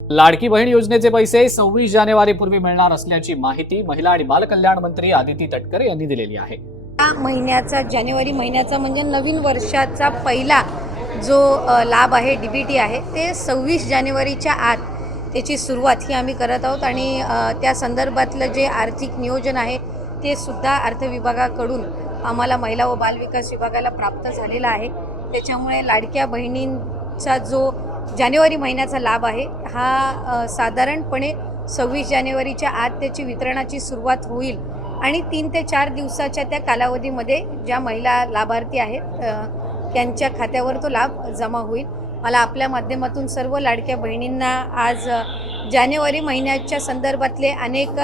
लाडकी बहीण योजनेचे पैसे 26 जानेवारीपूर्वी मिळणार असल्याची माहिती महिला आणि बालकल्याण मंत्री आदिती तटकरे यांनी दिलेली आहे। या महिन्याचा जानेवारी महिन्याचा म्हणजे नवीन वर्षाचा पहिला जो लाभ आहे डीबीटी आहे ते 26 जानेवारीच्या आत त्याची सुरुवात ही आम्ही करत आहोत आणि त्या संदर्भातलं जे आर्थिक नियोजन आहे ते सुद्धा अर्थ विभागाकडून आम्हाला महिला व बालविकास विभागाला प्राप्त झालेला आहे। त्याच्यामुळे लाडक्या बहिणींचा जो जानेवारी महिन्याचा लाभ आहे हा साधारणपणे 26 जानेवारीच्या आत त्याची वितरणाची सुरुवात होईल आणि 3 ते 4 दिवसाच्या त्या कालावधीमध्ये ज्या महिला लाभार्थी आहेत त्यांच्या खात्यावर तो लाभ जमा होईल। मला आपल्या माध्यमातून सर्व लाडक्या बहिणींना आज जानेवारी महिन्याच्या संदर्भातले अनेक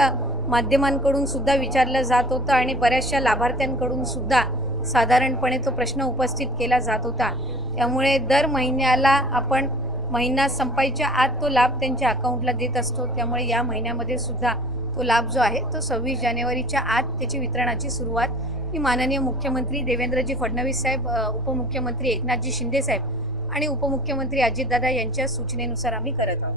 माध्यमांकडून सुद्धा विचारलं जात होतं आणि बऱ्याचशा लाभार्थ्यांकडून सुद्धा साधारणपणे तो प्रश्न उपस्थित केला जात होता। त्यामुळे दर महिन्याला आपण महिना संपायच्या आत तो लाभ त्यांच्या अकाउंटला देत असतो। त्यामुळे या महिन्यामध्ये सुद्धा तो लाभ जो आहे तो 26 जानेवारीच्या आत त्याची वितरणाची सुरुवात ही माननीय मुख्यमंत्री देवेंद्रजी फडणवीस साहेब, उपमुख्यमंत्री एकनाथजी शिंदे साहेब आणि उपमुख्यमंत्री अजितदादा यांच्या सूचनेनुसार आम्ही करत आहोत।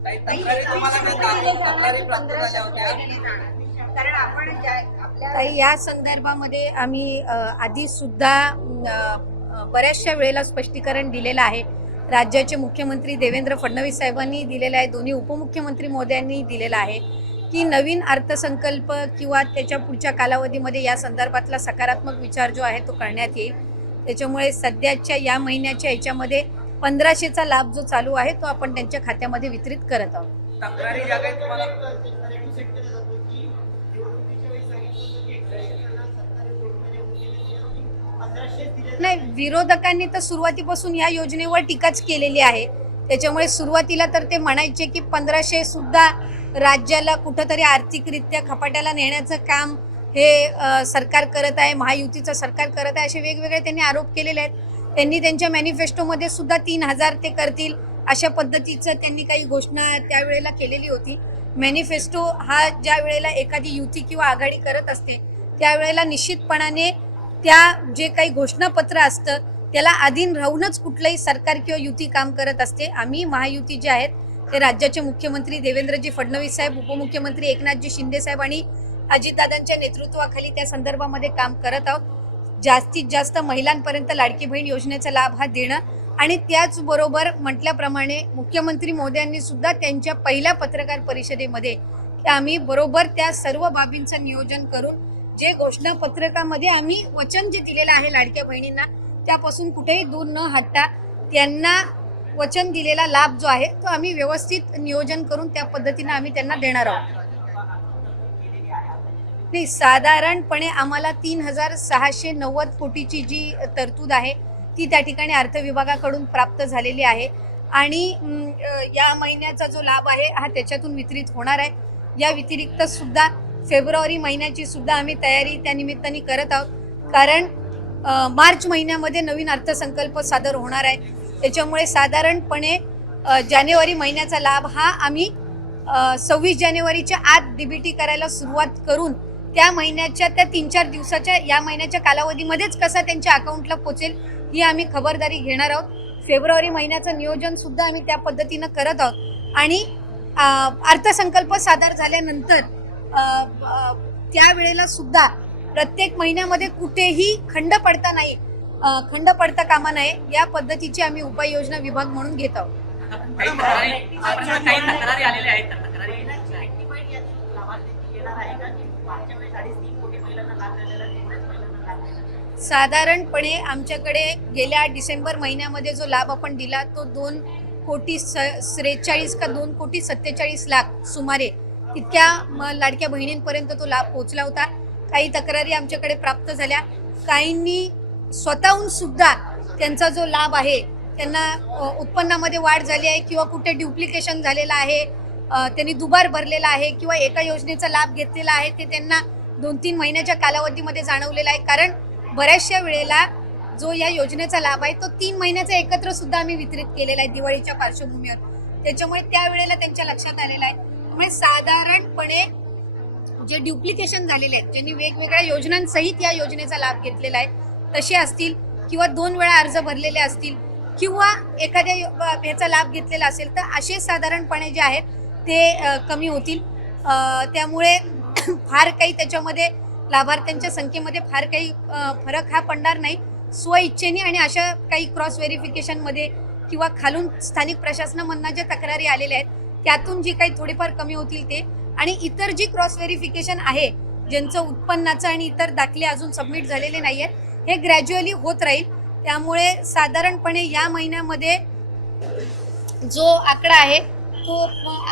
ताई, या संदर्भामध्ये आम्ही आधी सुद्धा बऱ्याचशा वेळेला स्पष्टीकरण दिलेलं आहे। राज्याचे मुख्यमंत्री देवेंद्र फडणवीस साहेबांनी दिलेलं आहे, दोन्ही उपमुख्यमंत्री मोदयांनी दिलेलं आहे की नवीन अर्थसंकल्प किंवा त्याच्या पुढच्या कालावधीमध्ये या संदर्भातला सकारात्मक विचार जो आहे तो करण्यात येईल। त्याच्यामुळे सध्याच्या या महिन्याच्या याच्यामध्ये 1500चा लाभ जो चालू आहे तो आपण त्यांच्या खात्यामध्ये वितरित करत आहोत। नाही, विरोधकांनी तर सुरुवातीपासून या योजनेवर टीकाच केलेली आहे। त्याच्यामुळे सुरुवातीला तर ते म्हणायचे की 1500 सुद्धा राज्याला कुठंतरी आर्थिकरित्या खपाट्याला नेण्याचं काम हे सरकार करत आहे, महायुतीचं सरकार करत आहे, असे वेगवेगळे त्यांनी आरोप केलेले आहेत। त्यांनी त्यांच्या मॅनिफेस्टोमध्ये सुद्धा 3000 ते करतील अशा पद्धतीचं त्यांनी काही घोषणा त्यावेळेला केलेली होती। मॅनिफेस्टो हा ज्या वेळेला एखादी युती किंवा आघाडी करत असते त्यावेळेला निश्चितपणाने त्या जे काही घोषणापत्र असतं त्याला अधीन राहूनच कुठलंही सरकार किंवा युती काम करत असते। आम्ही महायुती जे आहेत ते राज्याचे मुख्यमंत्री देवेंद्रजी फडणवीस साहेब, उपमुख्यमंत्री एकनाथजी शिंदे साहेब आणि अजितदादांच्या नेतृत्वाखाली त्या संदर्भामध्ये काम करत आहोत। जास्तीत जास्त महिलांपर्यंत लाडकी बहीण योजनेचा लाभ हा देणं आणि त्याचबरोबर म्हटल्याप्रमाणे मुख्यमंत्री मोदयांनी सुद्धा त्यांच्या पहिल्या पत्रकार परिषदेमध्ये की आम्ही बरोबर त्या सर्व बाबींचं नियोजन करून जे घोषणापत्रकामध्ये आम्ही वचन जे दिलेलं आहे लाडक्या बहिणींना त्यापासून कुठेही दूर न हटता त्यांना वचन दिलेला लाभ जो आहे तो आम्ही व्यवस्थित नियोजन करून त्या पद्धतीने आम्ही त्यांना देणार आहोत। नाही, साधारणपणे आम्हाला 3690 कोटीची जी तरतूद आहे ती त्या ठिकाणी अर्थ विभागाकडून प्राप्त झालेली आहे आणि या महिन्याचा जो लाभ आहे हा त्याच्यातून वितरित होणार आहे। या व्यतिरिक्त सुद्धा फेब्रुवारी महिन्याची सुद्धा आम्ही तयारी त्या निमित्ताने करत आहोत, कारण मार्च महिन्यामध्ये नवीन अर्थसंकल्प सादर होणार आहे। त्याच्यामुळे साधारणपणे जानेवारी महिन्याचा लाभ हा आम्ही 26 जानेवारीच्या आत डीबीटी करायला सुरुवात करून त्या महिन्याच्या त्या 3-4 दिवसाच्या या महिन्याच्या कालावधीमध्येच कसा त्यांच्या अकाउंटला पोचेल ही आम्ही खबरदारी घेणार आहोत। फेब्रुवारी महिन्याचं नियोजन सुद्धा आम्ही त्या पद्धतीनं करत आहोत आणि अर्थसंकल्प सादर झाल्यानंतर त्यावेळेला सुद्धा प्रत्येक महिन्यामध्ये कुठेही खंड पडता कामा नये या पद्धतीची आम्ही उपाययोजना विभाग म्हणून घेत आहोत। साधारणपणे आमच्याकडे गेल्या डिसेंबर महिन्यामध्ये जो लाभ आपण दिला तो 2,43 का 2,47 सुमारे इतक्या लाडक्या बहिणींपर्यंत तो लाभ पोहोचला होता। काही तक्रारी आमच्याकडे प्राप्त झाल्या, काहींनी स्वतःहून सुद्धा त्यांचा जो लाभ आहे त्यांना उत्पन्नामध्ये वाढ झाली आहे किंवा कुठे ड्युप्लिकेशन झालेलं आहे, त्यांनी दुबार भरलेला आहे किंवा एका योजनेचा लाभ घेतलेला आहे ते त्यांना 2-3 महिन्याच्या कालावधीमध्ये जाणवलेला आहे। कारण बऱ्याचशा वेळेला जो या योजनेचा लाभ आहे तो 3 महिन्याचा एकत्र सुद्धा आम्ही वितरित केलेला आहे दिवाळीच्या पार्श्वभूमीवर। त्याच्यामुळे त्यावेळेला त्यांच्या लक्षात आलेलं आहे। त्यामुळे साधारणपणे जे ड्युप्लिकेशन झालेले आहेत, ज्यांनी वेगवेगळ्या योजनांसहित या योजनेचा लाभ घेतलेला आहे तसे असतील किंवा 2 वेळा अर्ज भरलेले असतील किंवा एखाद्या ह्याचा लाभ घेतलेला असेल तर असे साधारणपणे जे आहेत ते कमी होतील. त्यामुळे फार काही त्याच्यामध्ये लाभार्थ्यांच्या संख्येमध्ये फार काही फरक हा पडणार नाही. स्वइच्छेने आणि अशा काही क्रॉस व्हेरिफिकेशनमध्ये किंवा खालून स्थानिक प्रशासनामधनं ज्या तक्रारी आलेल्या आहेत त्यातून जी काही थोडीफार कमी होतील ते, आणि इतर जी क्रॉस व्हेरिफिकेशन आहे ज्यांचं उत्पन्नाचं आणि इतर दाखले अजून सबमिट झालेले नाही आहेत, हे ग्रॅज्युअली होत राहील. त्यामुळे साधारणपणे या महिन्यामध्ये जो आकडा आहे तो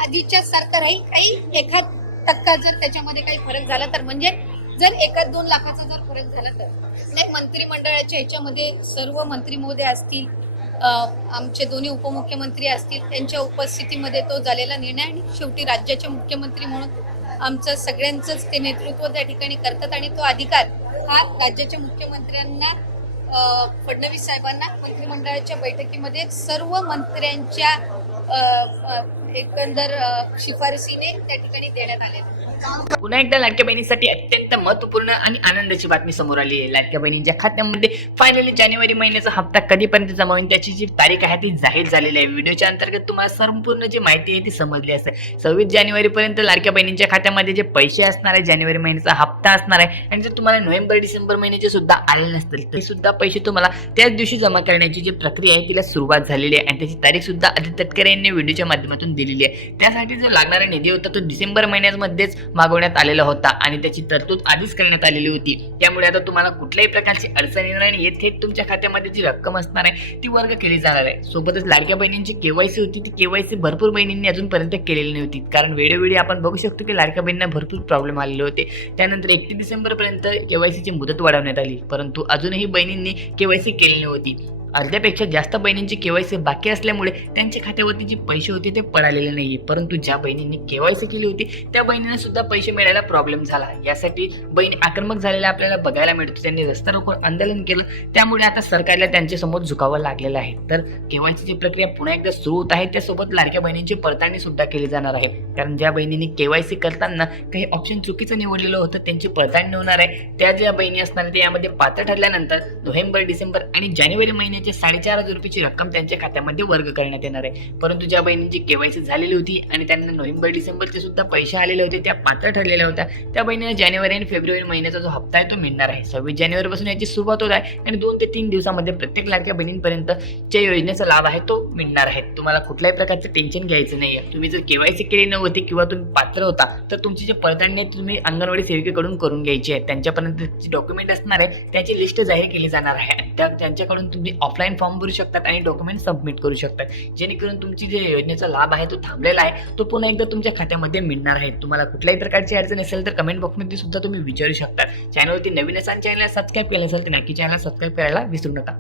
आधीच्या सारखा राहील. काही 1% जर त्याच्यामध्ये काही फरक झाला तर, म्हणजे जर 1-2 लाखाचा जर फरक झाला तर, नाही मंत्रिमंडळाच्या ह्याच्यामध्ये सर्व मंत्री महोदय असतील, आमचे दोन्ही उपमुख्यमंत्री असतील, त्यांच्या उपस्थितीमध्ये तो झालेला निर्णय, आणि शेवटी राज्याचे मुख्यमंत्री म्हणून आमचं सगळ्यांचंच ते नेतृत्व त्या ठिकाणी करतात आणि तो अधिकार हा राज्याच्या मुख्यमंत्र्यांना, फडणवीस साहेबांना मंत्रिमंडळाच्या बैठकीमध्ये सर्व मंत्र्यांच्या एकंदर शिफारसीने त्या ठिकाणी देण्यात आले. पुन्हा एकदा लाडक्या बहिणीसाठी अत्यंत महत्वपूर्ण आणि आनंदाची बातमी समोर आली आहे. लाडक्या बहिणींच्या खात्यामध्ये फायनली जानेवारी महिन्याचा हप्ता कधीपर्यंत जमा होईल त्याची जी तारीख आहे ती जाहीर झालेली आहे. व्हिडिओच्या अंतर्गत तुम्हाला संपूर्ण जी माहिती आहे ती समजली असेल. 26 जानेवारीपर्यंत लाडक्या बहिणींच्या खात्यामध्ये जे पैसे असणार आहे, जानेवारी महिन्याचा हप्ता असणार आहे, आणि जर तुम्हाला नोव्हेंबर डिसेंबर महिन्याचे सुद्धा आले नसतील तरी सुद्धा पैसे तुम्हाला त्याच दिवशी जमा करण्याची जी प्रक्रिया आहे तिला सुरुवात झालेली आहे, आणि त्याची तारीख सुद्धा आदित्य तटकरे यांनी व्हिडिओच्या माध्यमातून दिलेली आहे. त्यासाठी जो लागणारा निधी होता तो डिसेंबर महिन्यामध्येच मागवण्यात आलेला होता आणि त्याची तरतूद आधीच करण्यात आलेली होती. त्यामुळे आता तुम्हाला कुठल्याही प्रकारची अडचण येणार नाही. थेट तुमच्या खात्यामध्ये जी रक्कम असणार आहे ती वर्ग केली जाणार आहे. सोबतच लाडक्या बहिणींची केवायसी होती, ती केवायसी भरपूर बहिणींनी अजूनपर्यंत केलेली नव्हती, कारण वेळोवेळी आपण बघू शकतो की लाडक्या बहिणींना भरपूर प्रॉब्लेम आलेले होते. त्यानंतर 31 डिसेंबरपर्यंत केवायसीची मुदत वाढवण्यात आली, परंतु अजूनही बहिणींनी केवायसी केलेली नव्हती. अर्ध्यापेक्षा जास्त बहिणींची केवायसी बाकी असल्यामुळे त्यांच्या खात्यावरती जे पैसे होते ते पडालेले नाही. परंतु ज्या बहिणींनी केवायसी केली होती त्या बहिणींना सुद्धा पैसे मिळायला प्रॉब्लेम झाला. यासाठी बहिणी आक्रमक झालेल्या आपल्याला बघायला मिळतो. त्यांनी रस्ता रोको आंदोलन केलं, त्यामुळे आता सरकारला त्यांच्या समोर झुकावं लागलेलं आहे. तर केवायसीची प्रक्रिया पुन्हा एकदा सुरू होत आहे. त्यासोबत लाडक्या बहिणींची पडताळणी सुद्धा केली जाणार आहे, कारण ज्या बहिणींनी केवायसी करताना काही ऑप्शन चुकीचं निवडलेलं होतं त्यांची पडताळणी होणार आहे. त्या ज्या बहिणी असणार त्या यामध्ये पात्र ठरल्यानंतर नोव्हेंबर डिसेंबर आणि जानेवारी महिन्याचे 4,500 रुपयाची रक्कम त्यांच्या खात्यामध्ये वर्ग करण्यात येणार आहे. परंतु ज्या बहिणींची केवायसी झालेली होती आणि त्यांना नोव्हेंबर डिसेंबरचे सुद्धा पैसे आलेले होते, त्या पात्र ठरलेल्या होत्या, त्या बहिणींना जानेवारी आणि फेब्रुवारी महिन्याचा जो हप्ता आहे तो मिळणार आहे. 26 जानेवारीपासून याची सुरुवात होत आहे आणि 2 ते 3 दिवसामध्ये प्रत्येक लाडक्या बहिणींपर्यंत ज्या योजनेचा लाभ आहे तो मिळणार आहे. तुम्हाला कुठल्याही प्रकारचं टेन्शन घ्यायचं नाही आहे. तुम्ही जर केवायसी केली नव्हती किंवा तुम्ही पात्र होता तर तुमची जे पडताळणी आहे तुम्ही अंगणवाडी सेविकेकडून करून घ्यायची आहे. त्यांच्यापर्यंत जी डॉक्युमेंट असणार आहे त्याची लिस्ट जाहीर केली जाणार आहे. त्यांच्याकडून तुम्ही ऑफलाईन फॉर्म भरू शकतात आणि डॉक्युमेंट सबमिट करू शकतात, जेणेकरून तुमची जे योजनेचा लाभ आहे तो थांबलेला आहे तो पुन्हा एकदा तुमच्या खात्यामध्ये मिळणार आहे. तुम्हाला कुठल्याही प्रकारची अडचण असेल तर कमेंट बॉक्समध्ये सुद्धा तुम्ही विचारू शकता. चॅनलवरती नवीन असाल, चॅनलला सबस्क्राईब केलं असेल तर नक्की चॅनलला सबस्क्राईब करायला विसरू नका.